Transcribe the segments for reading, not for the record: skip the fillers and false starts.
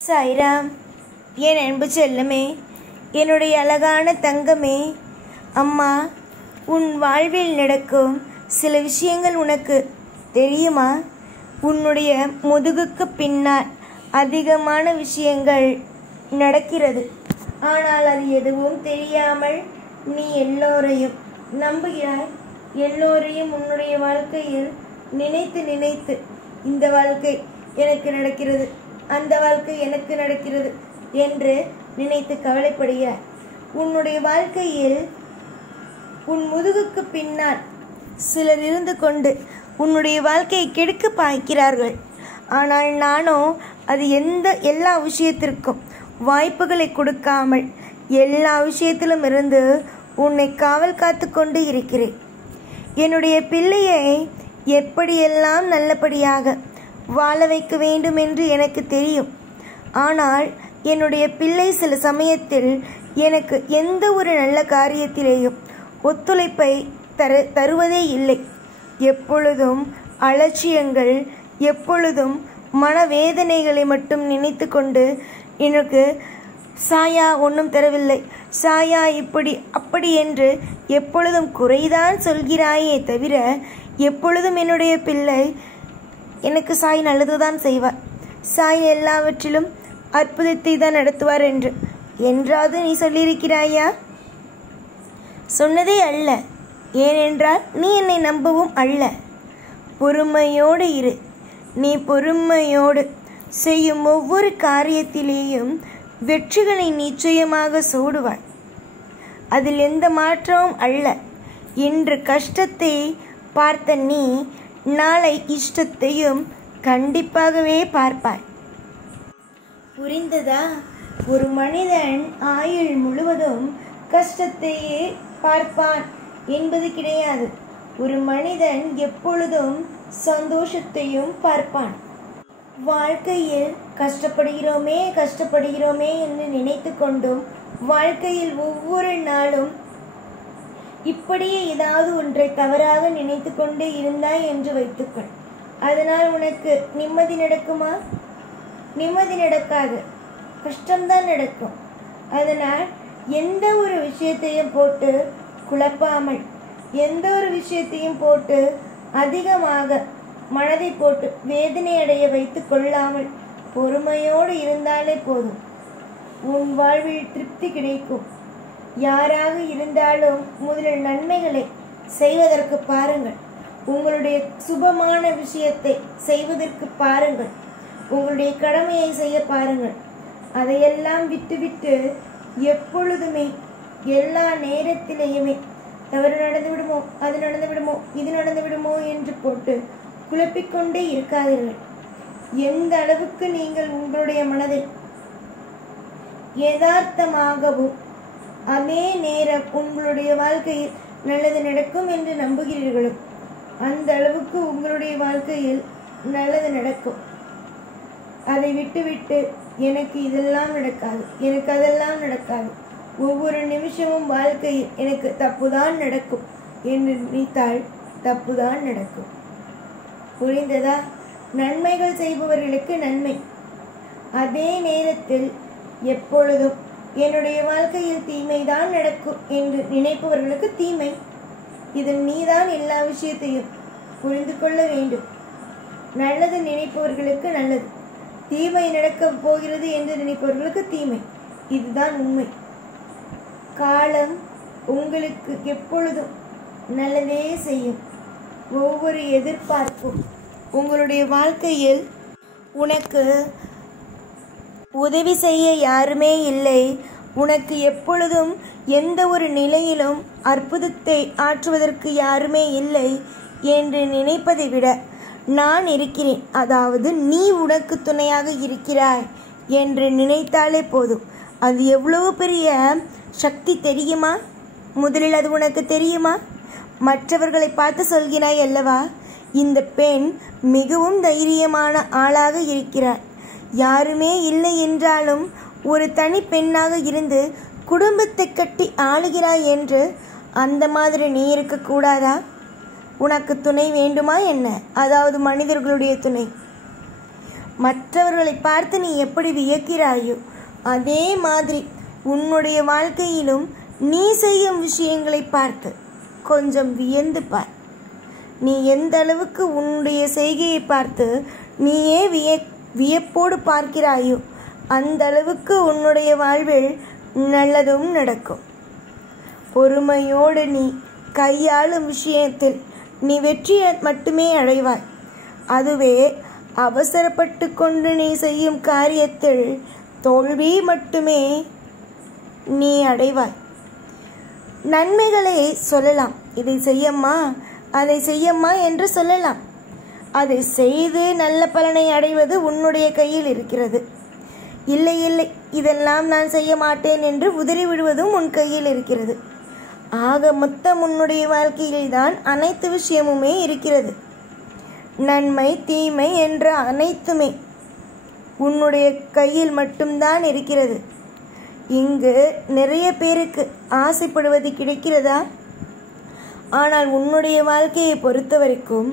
சாய்ராம், என் அன்பு செல்லமே, என்னுடைய அழகான தங்கமே, அம்மா உன் வாழ்வில் நடக்கும் சில விஷயங்கள் உனக்கு தெரியுமா? உன்னுடைய முதுகுக்கு பின்னால் அதிகமான விஷயங்கள் நடக்கிறது. ஆனால் அது எதுவும் தெரியாமல் நீ எல்லோரையும் நம்புகிறாய். எல்லோரையும் உன்னுடைய வாழ்க்கையில் நினைத்து நினைத்து இந்த வாழ்க்கை எனக்கு நடக்கிறது, அந்த வாழ்க்கை எனக்கு நடக்கிறது என்று நினைத்து கவலைப்படுகிறாய். உன்னுடைய வாழ்க்கையில் உன் முதுகுக்கு பின்னால் சிலர் இருந்து கொண்டு உன்னுடைய வாழ்க்கையை கெடுக்க பார்க்கிறார்கள். ஆனால் நானோ அது எல்லா விஷயத்திற்கும் வாய்ப்புகளை கொடுக்காமல் எல்லா விஷயத்திலும் இருந்து உன்னை காவல் காத்து கொண்டு இருக்கிறேன். என்னுடைய பிள்ளையை எப்படியெல்லாம் நல்லபடியாக வாழ வைக்க வேண்டும் என்று எனக்கு தெரியும். ஆனால் என்னுடைய பிள்ளை சில சமயத்தில் எனக்கு எந்த ஒரு நல்ல காரியத்திலேயும் ஒத்துழைப்பை தருவதே இல்லை. எப்பொழுதும் அலட்சியங்கள், எப்பொழுதும் மனவேதனைகளை மட்டும் நினைத்து கொண்டு எனக்கு சாயா ஒன்றும் தரவில்லை, சாயா இப்படி அப்படி என்று எப்பொழுதும் குறைதான் சொல்கிறாயே தவிர எப்பொழுதும் என்னுடைய பிள்ளை எனக்கு சாய் நல்லதுதான் செய்வார், சாய் எல்லாவற்றிலும் அற்புதத்தை தான் நடத்துவார் என்றாவது நீ சொல்லியிருக்கிறாயா? சொன்னதே அல்ல. ஏனென்றால் நீ என்னை நம்பவும் அல்ல. பொறுமையோடு இரு. நீ பொறுமையோடு செய்யும் ஒவ்வொரு காரியத்திலேயும் வெற்றிகளை நிச்சயமாக சூடுவாய். அதில் எந்த மாற்றமும் அல்ல. இன்று கஷ்டத்தை பார்த்த நீ நாளை இஷ்டத்தையும் கண்டிப்பாகவே பார்ப்பாய். புரிந்ததா? ஒரு மனிதன் ஆயுள் முழுவதும் கஷ்டத்தையே பார்ப்பான் என்பது கிடையாது. ஒரு மனிதன் எப்பொழுதும் சந்தோஷத்தையும் பார்ப்பான். வாழ்க்கையில் கஷ்டப்படுகிறோமே என்று நினைத்து கொண்டும் வாழ்க்கையில் ஒவ்வொரு நாளும் இப்படியே ஏதாவது ஒன்றை தவறாக நினைத்து கொண்டே இருந்தாய் என்று வைத்துக்கொள். அதனால் உனக்கு நிம்மதி நடக்குமா? நிம்மதி நடக்காது, கஷ்டம்தான் நடக்கும். அதனால் எந்த ஒரு விஷயத்தையும் போட்டு குழப்பாமல், எந்த ஒரு விஷயத்தையும் போட்டு அதிகமாக மனதை போட்டு வேதனை அடைய வைத்து கொள்ளாமல் பொறுமையோடு இருந்தாலே போதும். உன் வாழ்வில் திருப்தி கிடைக்கும். யாராக இருந்தாலும் முதலில் நன்மைகளை செய்வதற்கு பாருங்கள். உங்களுடைய சுபமான விஷயத்தை செய்வதற்கு பாருங்கள். உங்களுடைய கடமையை செய்ய பாருங்கள். அதையெல்லாம் விட்டுவிட்டு எப்பொழுதுமே எல்லா நேரத்திலேயுமே தவறு நடந்து விடுமோ, அது நடந்து விடுமோ, இது நடந்து விடுமோ என்று போட்டு குழப்பிக்கொண்டே இருக்காதீர்கள். எந்த அளவுக்கு நீங்கள் உங்களுடைய மனதை யதார்த்தமாகவும் அதே நேரம் உங்களுடைய வாழ்க்கையில் நல்லது நடக்கும் என்று நம்புகிறீர்களோ அந்த அளவுக்கு உங்களுடைய வாழ்க்கையில் நல்லது நடக்கும். அதை விட்டுவிட்டு எனக்கு இதெல்லாம் நடக்காது, எனக்கு அதெல்லாம் நடக்காது, ஒவ்வொரு நிமிஷமும் வாழ்க்கையில் எனக்கு தப்புதான் நடக்கும் என்று நினைத்தால் தப்புதான் நடக்கும். புரிந்ததா? நன்மைகள் செய்பவர்களுக்கு நன்மை, அதே நேரத்தில் எப்பொழுதும் என்னுடைய வாழ்க்கையில் தீமைதான் நடக்கும் என்று நினைப்பவர்களுக்கு தீமை. இதில் நீதான் எல்லா விஷயத்தையும் புரிந்து கொள்ள வேண்டும். நல்லது நினைப்பவர்களுக்கு நல்லது, தீமை நடக்கப் போகிறது என்று நினைப்பவர்களுக்கு தீமை. இதுதான் உண்மை. காலம் உங்களுக்கு எப்பொழுதும் நல்லதே செய்யும். ஒவ்வொரு எதிர்பார்ப்பும் உங்களுடைய வாழ்க்கையில் உனக்கு உதவி செய்ய யாருமே இல்லை, உனக்கு எப்பொழுதும் எந்த ஒரு நிலையிலும் அற்புதத்தை ஆற்றுவதற்கு யாருமே இல்லை என்று நினைப்பதை விட நான் இருக்கிறேன், அதாவது நீ உனக்கு துணையாக இருக்கிறாய் என்று நினைத்தாலே போதும். அது எவ்வளவு பெரிய சக்தி தெரியுமா? முதலில் அது உனக்கு தெரியுமா? மற்றவர்களை பார்த்து சொல்கிறாய் அல்லவா, இந்த பெண் மிகவும் தைரியமான ஆளாக இருக்கிறார், யாருமே இல்லை என்றாலும் ஒரு தனி பெண்ணாக இருந்து குடும்பத்தை கட்டி ஆளுகிறாய் என்று. அந்த மாதிரி நீ இருக்கக்கூடாதா? உனக்கு துணை வேண்டுமா என்ன? அதாவது மனிதர்களுடைய துணை. மற்றவர்களை பார்த்து நீ எப்படி வியக்கிறாயோ அதே மாதிரி உன்னுடைய வாழ்க்கையிலும் நீ செய்யும் விஷயங்களை பார்த்து கொஞ்சம் வியந்து பார். நீ எந்த அளவுக்கு உன்னுடைய செய்கையை பார்த்து நீயே வியப்போடு பார்க்கிறாயோ அந்த அளவுக்கு உன்னுடைய வாழ்வில் நல்லதும் நடக்கும். பொறுமையோடு நீ கையாளும் விஷயத்தில் நீ வெற்றியை மட்டுமே அடைவாய். அதுவே அவசரப்பட்டு கொண்டு நீ செய்யும் காரியத்தில் தோல்வி மட்டுமே நீ அடைவாய். நன்மைகளை சொல்லலாம், இதை செய்யம்மா அதை செய்யம்மா என்று சொல்லலாம். அதை செய்து நல்ல பலனை அடைவது உன்னுடைய கையில் இருக்கிறது. இல்லை இல்லை இதெல்லாம் நான் செய்ய மாட்டேன் என்று உதறி விடுவதும் உன் கையில் இருக்கிறது. ஆக மொத்தம் உன்னுடைய வாழ்க்கையில்தான் அனைத்து விஷயமுமே இருக்கிறது. நன்மை தீமை என்ற அனைத்துமே உன்னுடைய கையில் மட்டும்தான் இருக்கிறது. இங்கு நிறைய பேருக்கு ஆசைப்படுவது கிடைக்கிறதா? ஆனால் உன்னுடைய வாழ்க்கையை பொறுத்த வரைக்கும்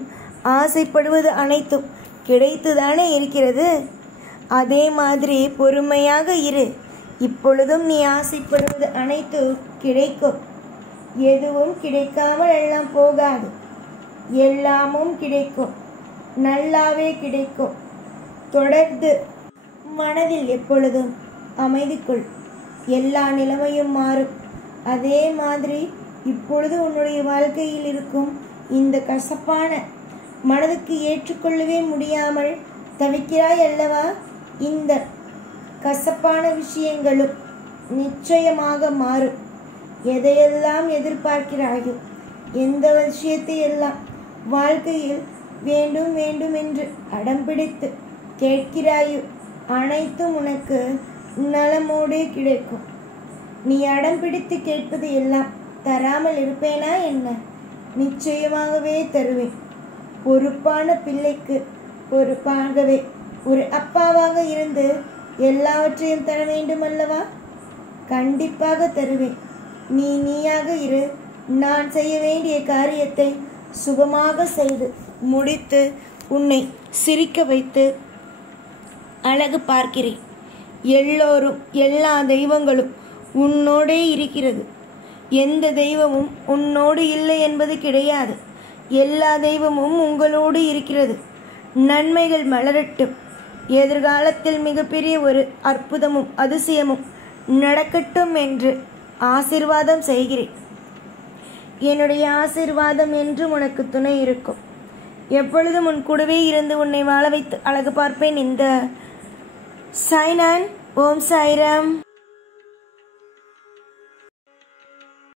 ஆசைப்படுவது அனைத்தும் கிடைத்துதானே இருக்கிறது. அதே மாதிரி பொறுமையாக இரு. இப்பொழுதும் நீ ஆசைப்படுவது அனைத்தும் கிடைக்கும். எதுவும் கிடைக்காமல் எல்லாம் போகாது. எல்லாமும் கிடைக்கும், நல்லாவே கிடைக்கும். தொடர்ந்து மனதில் எப்பொழுதும் அமைதிக்குள் எல்லா நிலைமையும் மாறும். அதே மாதிரி இப்பொழுது உன்னுடைய வாழ்க்கையில் இருக்கும் இந்த கசப்பான மனதுக்கு ஏற்றுக்கொள்ளவே முடியாமல் தவிக்கிறாய் அல்லவா, இந்த கசப்பான விஷயங்களும் நிச்சயமாக மாறும். எதையெல்லாம் எதிர்பார்க்கிறாயோ, எந்த விஷயத்தை எல்லாம் வாழ்க்கையில் வேண்டும் வேண்டும் என்று அடம்பிடித்து கேட்கிறாயோ அனைத்தும் உனக்கு நலமோடே கிடைக்கும். நீ அடம் பிடித்து கேட்பது எல்லாம் தராமல் இருப்பேனா என்ன? நிச்சயமாகவே தருவேன். பொறுப்பான பிள்ளைக்கு பொறுப்பாகவே ஒரு அப்பாவாக இருந்து எல்லாவற்றையும் தர வேண்டும் அல்லவா? கண்டிப்பாக தருவேன். நீயாக இரு. நான் செய்ய வேண்டிய காரியத்தை சுபமாக செய்து முடித்து உன்னை சிரிக்க வைத்து அழகு பார்க்கிறேன். எல்லோரும் எல்லா தெய்வங்களும் உன்னோடே இருக்கிறது. எந்த தெய்வமும் உன்னோடு இல்லை என்பது கிடையாது. எல்லா தெய்வமும் உங்களோடு இருக்கிறது. நன்மைகள் மலரட்டும். எதிர்காலத்தில் மிகப்பெரிய ஒரு அற்புதமும் அதிசயமும் நடக்கட்டும் என்று ஆசீர்வாதம் செய்கிறேன். என்னுடைய ஆசீர்வாதம் என்றும் உனக்கு துணை இருக்கும். எப்பொழுதும் உன் கூடவே இருந்து உன்னை வாழ வைத்து அழகு பார்ப்பேன். இந்த சாய்நான். ஓம் சாய்ராம்.